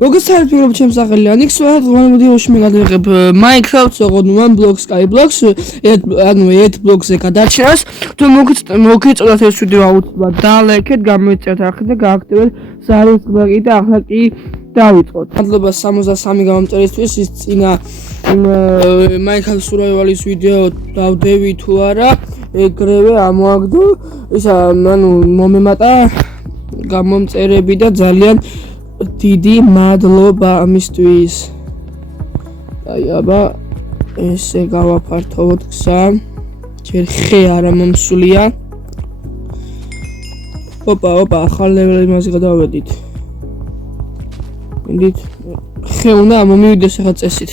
როგორც საერთოდ ჩემს სახელი ანიქს ვარ ვიდეოში მე გადავიღებ Minecraft-ს ოღონდ one block Skyblock-ს ანუ ერთ ბლოკზე გადარჩენას თუ მოგეწოდათ ეს ვიდეო აუცილებლად დალაიქეთ გამოიწერეთ არხი და გააქტივეთ ზარის ბლოკი და ახლა კი დავიწყოთ მადლობა 63 გამომწერისთვის ის წინა Minecraft survival-ის ვიდეო დავდევი თუ არა ეგრევე ამოაგდო ისა ანუ მომემატა გამომწერები და ძალიან დიდი მადლობა ამისთვის. აი აბა ესე გავაფართოვოთ გზა. ჯერ ხე არა მომსულია. ოპა, ახალ ლეველი იმაზე გადავედით. მინდით ხე უნდა მომივიდეს ახლა წესით.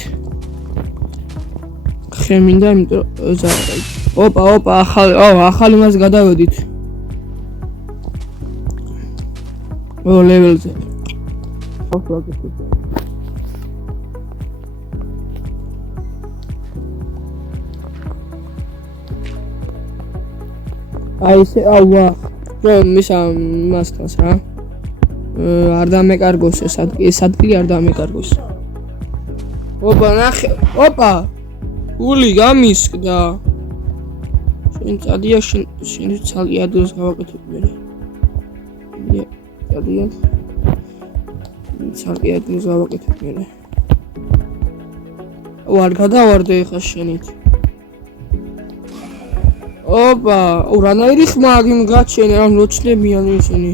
ხე მინდა, იმიტომ ოპა, ახალი იმაზე გადავედით. ლეველზე. აი ესე აუა რომ მისა მასკას რა არ დამეკარგოს ეს ადგილი არ დამეკარგოს ოპა ნახე ოპა ული გამისკდა შენ წადია შენ ცალკე ადგილს გავაკეთებ მე წადია ცალკე ადგილს გავაკეთებ მე ვარ გადავარდე ხა შენით ოპა რანაირი ხმა აგიმ გაჩენე რა ნოჩნებიან ისინი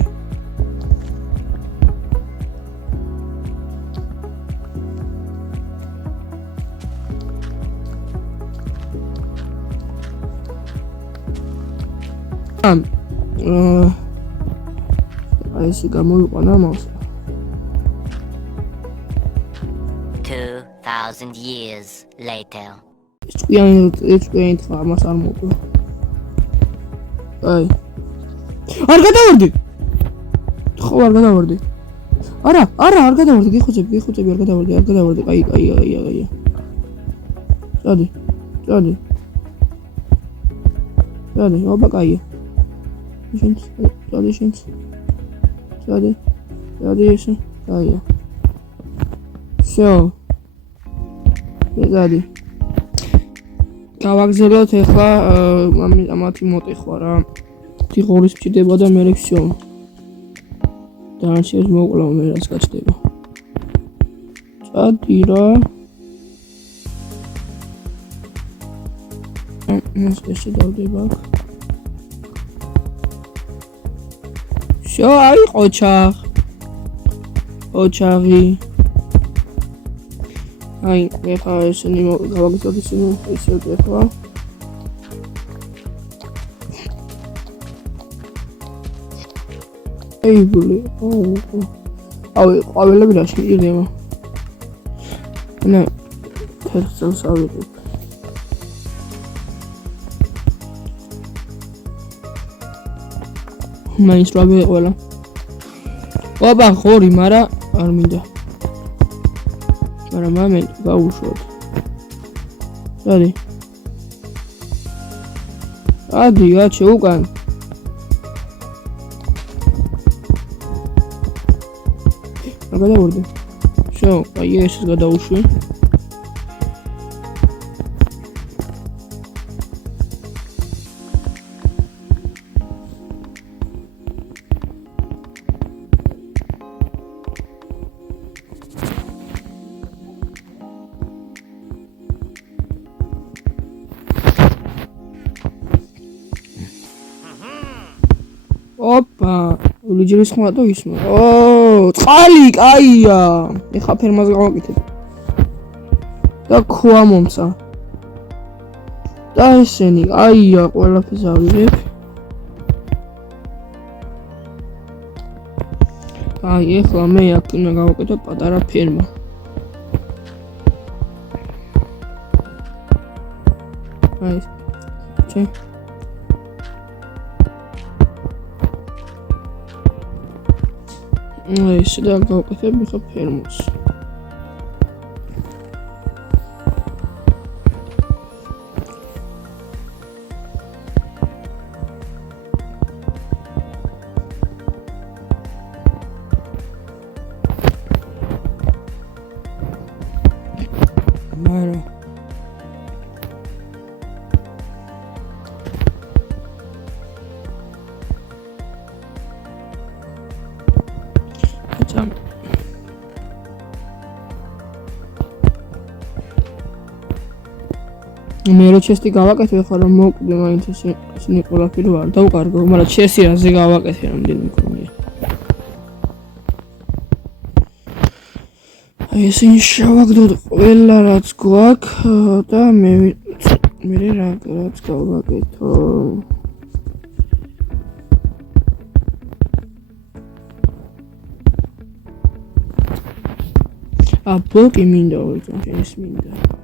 აი ესე გამოიყვანა მას 2000 years later. ეს ჭკვიანი ხმა მას არ მოკლა აი არ გადავარდი ხო არ გადავარდი არა არ გადავარდი გიხუცები არ გადავარდი აი წადი ოპა კაია წადი ესე კაია всё წადი გავაგზავნოთ ახლა ამათი მოტეხვა რა ტიღორის მჭირდება და მე всё დანარჩენს მოვკლავ მე რაც გაჩნდება წადი რა ესე დავდება всё აი ოჩაღი აი ეხა ესენი გავაგზავნოთ ისინი ისე ეხლა აი ბული აი ყვავილები რა შეიძლება ნე თერცელს ავიღებ მაინც რა ვიყოლა ოპა ხორი მარა არ მინდა მაგრამ მომენტ გაუშვოთ ადი გაჩე უკან არ გადავარდი всё აი ეს გადაუშვი ოპა ულიჯერის ხმა და ისმა წყალი კაია ეხა ფერმას გავაკეთებ და ქვა მომცა და ესენი აია ყველაფერს ავიღებ აი ეხლა მე აქ უნდა გავაკეთო პატარა ფერმა აი ჩე ესე და გავაკეთებ ხა ფერმას მე რო ჩესტი გავაკეთე ხარ რომ მოკვდე მაინც ისინი ყველაფერი ვარ დავყარგო მაგრამ ჩესი რაზე გავაკეთე რამდენი მქონია აი ისინი შევაგდოთ ყველა რაც გვაქვს და მე რაც გავაკეთო ბლოკი მინდა ორი ეს მინდა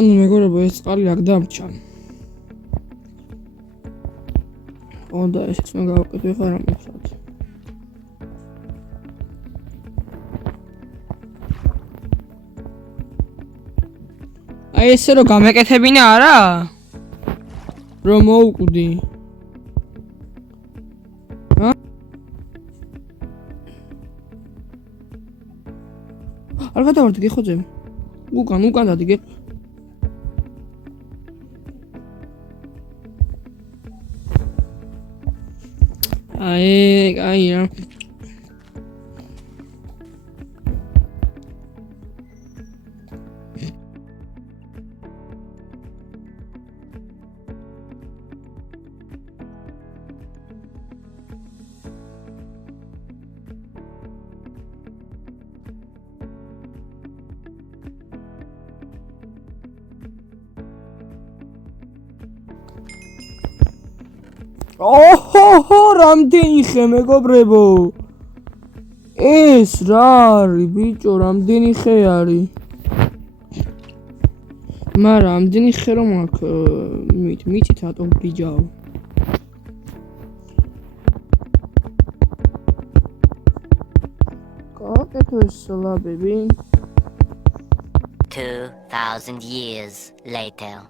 ანუ მეგობრებო ეს წყალი აქ დამჭა და ესეც მე გავაკეთე ხარ ამ ხარ აი ესე რომ გამეკეთებინა არა რომ მოუკვდი არ გადავარდი გეხოძე უკან დადი აი რა ოჰო რამდენი ხე მეგობრებო ეს რა არის ბიჭო რამდენი ხე არის მაგრამ რამდენი ხე რომ აქ მიწით რატომ ბიჯაო გავაკეთო ეს ლაბები 2000 years later.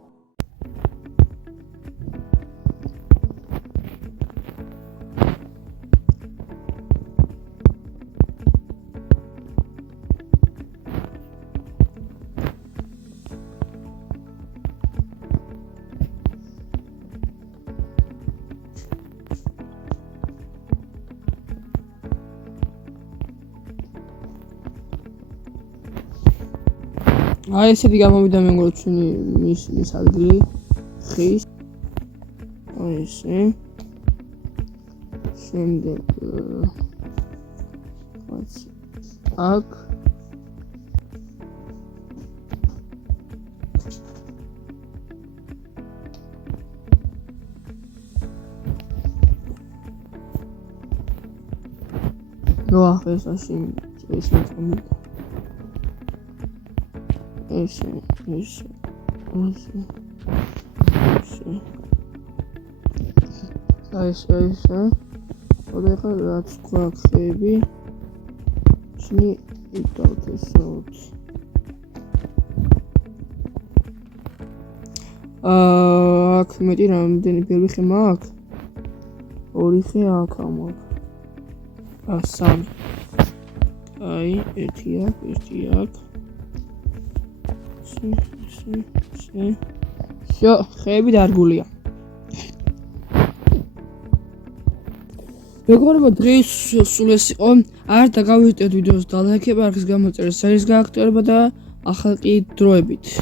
აი ესეთი გამოვიდა მეგობრებო ჩვენი მის ადგილი ხის აი ესე შემდეგ აქ ნუ ახესაში ეს მომი ეს ოდეღა რაც გვაქვს ხეები ისინი იტოვთ აქ მეტი რამდენი ბევრი ხე მაქვს ორი ხე აქ მაქვს სამი აი ერთი აქ შო ხეები დარგულია მეგობრებო დღეს სულ ეს იყო არ დაგავიწყდეთ ვიდეოს და ლაიქება არხის გამოწერას საერთოდ გააქტიურება და ახალ კი დროებით